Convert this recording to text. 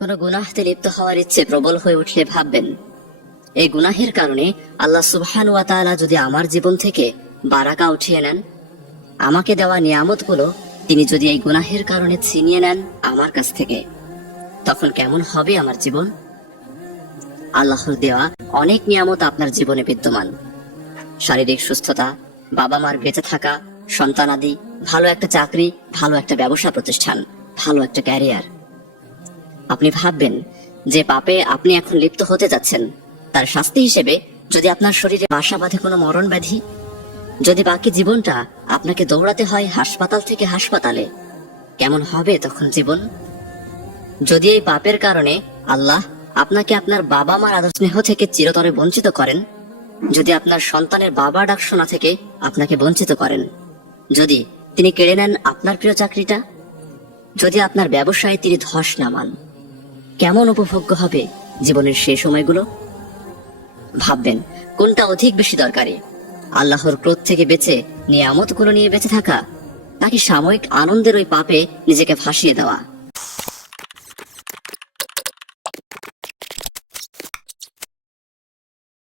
কোনো গুনাহতে লিপ্ত হওয়ার ইচ্ছে প্রবল হয়ে উঠলে ভাববেন, এই গুনাহের কারণে আল্লাহ সুবহান ওয়া তাআলা যদি আমার জীবন থেকে বারাকা উঠিয়ে নেন, আমাকে দেওয়া নিয়ামতগুলো তিনি যদি এই গুনাহের কারণে ছিনিয়ে নেন আমার কাছ থেকে, তখন কেমন হবে আমার জীবন? আল্লাহর দেওয়া অনেক নিয়ামত আপনার জীবনে বিদ্যমান। শারীরিক সুস্থতা বাবা মার বেঁচে থাকা, সন্তানাদি, ভালো একটা চাকরি, ভালো একটা ব্যবসা প্রতিষ্ঠান, ভালো একটা ক্যারিয়ার। আপনি ভাববেন যে পাপে আপনি এখন লিপ্ত হতে যাচ্ছেন। তার শাস্তি হিসেবে যদি আপনার শরীরে বাসা বাঁধে কোনো মরণ ব্যাধি, যদি বাকি জীবনটা আপনাকে দৌড়াতে হয় হাসপাতাল থেকে হাসপাতালে, কেমন হবে তখন জীবন? যদি এই পাপের কারণে আল্লাহ আপনাকে আপনার বাবা মার আদর স্নেহ থেকে চিরতরে বঞ্চিত করেন, যদি আপনার সন্তানের বাবা ডাক শোনা থেকে আপনাকে বঞ্চিত করেন, যদি তিনি কেড়ে নেন আপনার প্রিয় চাকরিটা, যদি আপনার ব্যবসায় তিনি ধস নামান কেমন উপভোগ্য হবে জীবনের সেই সময়গুলো? ভাববেন, কোনটা অধিক বেশি দরকারি? আল্লাহর ক্রোধ থেকে বেঁচে, নিয়ামতগুলো নিয়ে বেঁচে থাকা, নাকি সাময়িক আনন্দের ওই পাপে নিজেকে ফাঁসিয়ে দেওয়া?